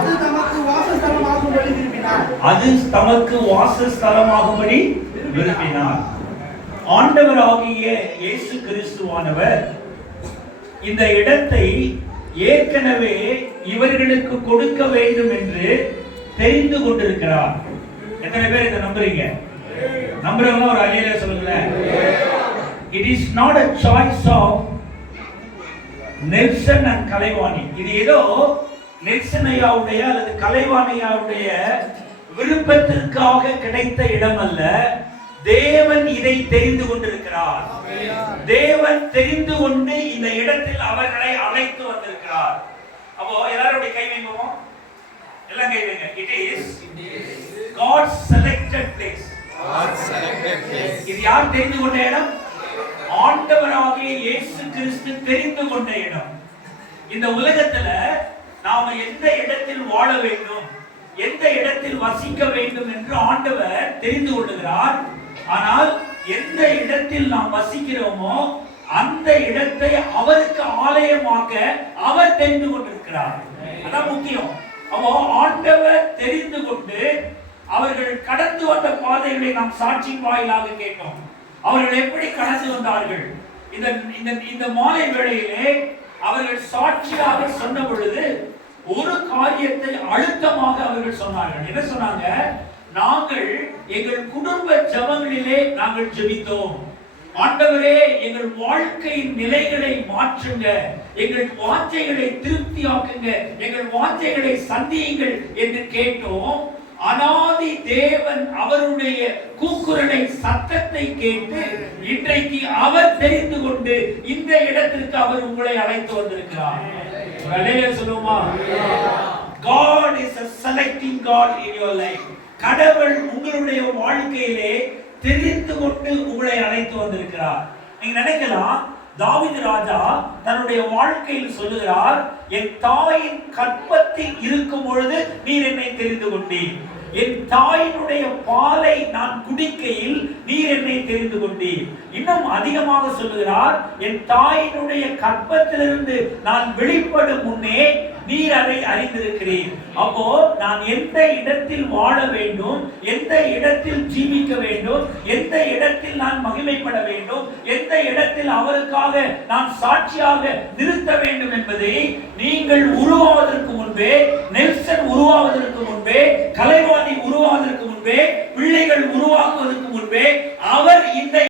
அது தமக்கு வாசஸ்தலமாகும்படி விரும்பினார். ஆண்டவராகிய இயேசு கிறிஸ்துவானவர் இந்த இடத்தை ஏற்கனவே இவர்களுக்கு கொடுக்க வேண்டும் என்று தெரிந்து கொண்டிருக்கிறார். எத்தனை பேர் இதை நம்புறீங்க? நம்புறவங்க ஒரு அல்லேலூயா சொல்லுங்களேன். It is not a choice of Nelson and Kalaivani. இது ஏதோ நெல்சன் ஐயாவுடைய அல்லது கலைவாணி ஐயாவுடைய விருப்பத்திற்காக கிடைத்த இடம் அல்ல. தேவன் இதை தெரிந்து கொண்டிருக்கிறார். தேவன் தெரிந்து கொண்டு இந்த இடத்தில் அவர்களை அழைத்து வந்திருக்கிறார். அப்போ எல்லாரும் கை வைப்போம், எல்லாம் கை வைங்க. It is God's selected place. இது யார் தெரிந்து கொண்ட இடம்? ஆண்டவராகிய இயேசு கிறிஸ்து தெரிந்து கொண்ட இடம். இந்த உலகத்துல நாம எந்த இடத்தில் வாழ வேண்டும், எந்த இடத்தில் வசிக்க வேண்டும் என்று ஆண்டவர் தெரிந்து கொள்கிறார். ஆனால் எந்த இடத்தில் நாம் வசிக்கிறோமோ அந்த இடத்தை அவருக்கு ஆலயமாக்க அவர் தெரிந்து கொண்டிருக்கிறார். அதான் முக்கியம். அப்போ ஆண்டவர் தெரிந்து கொண்டு அவர்கள் கடந்து வந்த பாதைகளை நாம் சாட்சி வாயிலாக கேட்டோம். அவர்கள் எப்படி கடந்து வந்தார்கள்? இந்த மாலை வேளையிலே அவர்கள் சாட்சியாக சொன்ன பொழுது ஒரு காரியத்தை அழுத்தமாக அவர்கள் சொன்னார்கள். என்ன சொன்னாங்க? நாங்கள் எங்கள் குடும்ப ஜெபங்களிலே நாங்கள் ஜெபித்தோம். ஆண்டவரே, எங்கள் வாழ்க்கையின் நிலைகளை மாற்றுங்க, எங்கள் வாஞ்சைகளை திருப்தியாக்குங்க, எங்கள் வாஞ்சைகளை சந்தியுங்கள் என்று கேட்டோம். அனாதி தேவன் அவருடைய கூக்குரலை சத்தத்தை கேட்டு இன்றைக்கு அவர் தெரிந்து கொண்டு இந்த இடத்திற்கு அவர் உங்களை அழைத்து வந்திருக்கிறார். அல்லேலூயா சொல்லுமா? God is a selecting God in your life. கடவுள் உங்களுடைய வாழ்க்கையிலே தெரிந்து கொண்டு உங்களை அழைத்து வந்திருக்கிறார். நீங்க நினைக்கலாம், தாவீது ராஜா தன்னுடைய வாழ்க்கையில் சொல்லுகிறார், என் தாயின் கற்பத்தில் இருக்கும் பொழுது நீர் என்னை தெரிந்து கொண்டீர், என் தாயினுடைய பாலை நான் குடிக்கையில் நீர் என்னை தெரிந்து கொண்டீர். இன்னும் அதிகமாக சொல்லுகிறார், என் தாயினுடைய கற்பத்திலிருந்து நான் வெளிப்படும் முன்னே நீர் அதை அறிந்திருக்கிறீர். அப்போ நான் எந்த இடத்தில் வாழ வேண்டும், எந்த இடத்தில் ஜீவிக்க வேண்டும், எந்த இடத்தில் நான் மகிமைப்பட வேண்டும், எந்த இடத்தில் அவருக்காக நான் சாட்சியாக நிறுத்த வேண்டும் என்பதை நீங்கள் உருவாவதற்கு முன்பே, நெல்சன் உருவாவதற்கு முன்பே, கலைவாணி உருவாவதற்கு முன்பே, பிள்ளைகள் உருவாக்குவதற்கு முன்பே அவர் இந்த